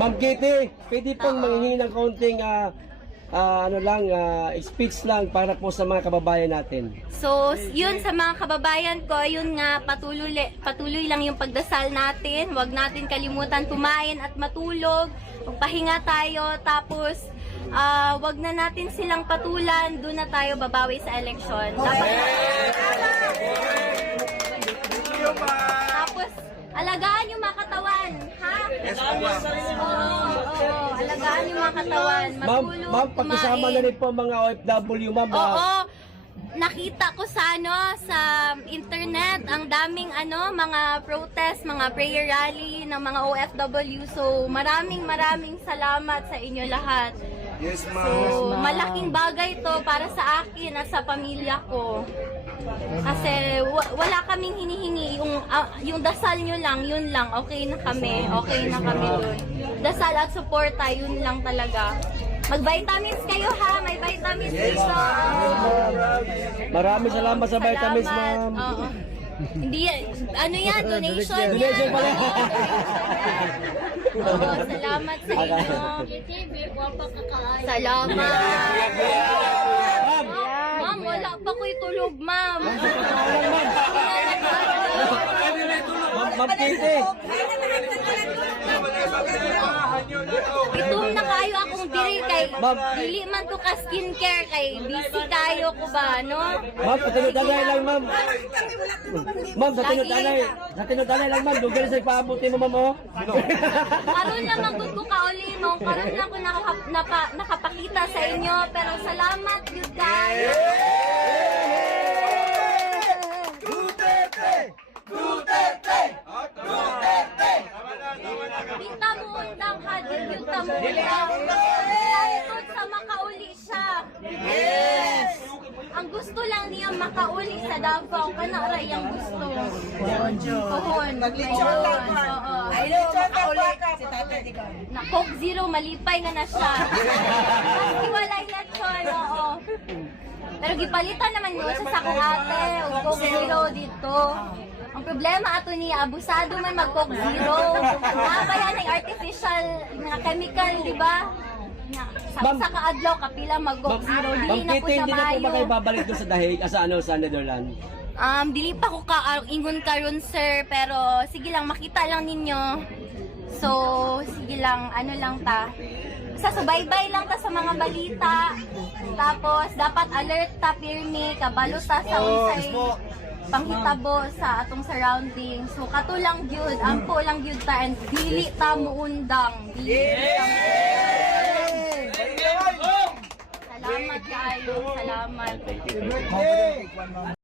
Ma'am Kitty, pwede pong manghingi ng kaunting speech lang para po sa mga kababayan natin. So, yun sa mga kababayan ko, yun nga, patuloy lang yung pagdasal natin. Huwag natin kalimutan kumain at matulog. Magpahinga tayo, tapos wag na natin silang patulan, doon na tayo babawi sa eleksyon. Tapos, alagaan yung mga katawan, ha? Oo, alagaan yung mga katawan. Matulog, Ma'am, pakisama na rin po mga OFW, ma'am. Oo. Nakita ko sa sa internet ang daming mga protest, mga prayer rally ng mga OFW. So maraming salamat sa inyo lahat. Yes, ma'am. So malaking bagay to para sa akin at sa pamilya ko. Kasi wala kaming hinihingi, yung dasal nyo lang, yun lang, okay na kami dun. Dasal at suporta, yun lang talaga. Mag-vitamins kayo ha, may vitamins dito. Maraming salamat sa vitamins, ma'am. Oo. Hindi yan, donation yan. Donation pala. Oo, salamat sa inyo. Salamat. Ma'am, wala pa ko'y tulog, ma'am. Ma'am Kitty. Itum na kayo akong diri kay dili man to ka skincare kay busy kayo ko ba, no? Ma'am, sa tinutagay lang, ma'am. Ma'am, sa tinutagay lang, ma'am. Lugar sa ipaabuti mo, ma'am, oh. Karon lang magud ko kauli no, karon lang ko nakapakita sa inyo, pero salamat good guys. Duterte! Duterte! Duterte! Kita mo undang hadid yung tamo undang. Sa makauli siya. Yes! Ang gusto lang niya makauli sa Davao, kana ra yang gusto. Pohon. Maglitsyon lang pa. Oo. Ay, makauli si Tata Digong. Na Coke Zero, malipay na siya. Kasi walay lechon, oo. Pero gipalitan naman mo sa sakong ate, o Coke Zero dito. Ang problema ato niya, abusado man mag Coke Zero. Nakakaya ng artificial na chemical, di ba? Sa kaadlaw, kapila mag Coke Zero. Dili Ma'am na po Kitty, siya hindi na po ba kayo maayo. babalik doon sa dahig, sa Netherlands? Dili pa ko ingon karon sir, pero sige lang, makita lang ninyo. So, sige lang, ano lang ta. Sa subaybay lang ta sa mga balita. Tapos, dapat alert ta, pirmi, kabalo ta sa unsay panghitabo sa atong surroundings. So, kato lang gyud, ampo lang gyud ta, and dili ta muundang. Salamat kayo, salamat.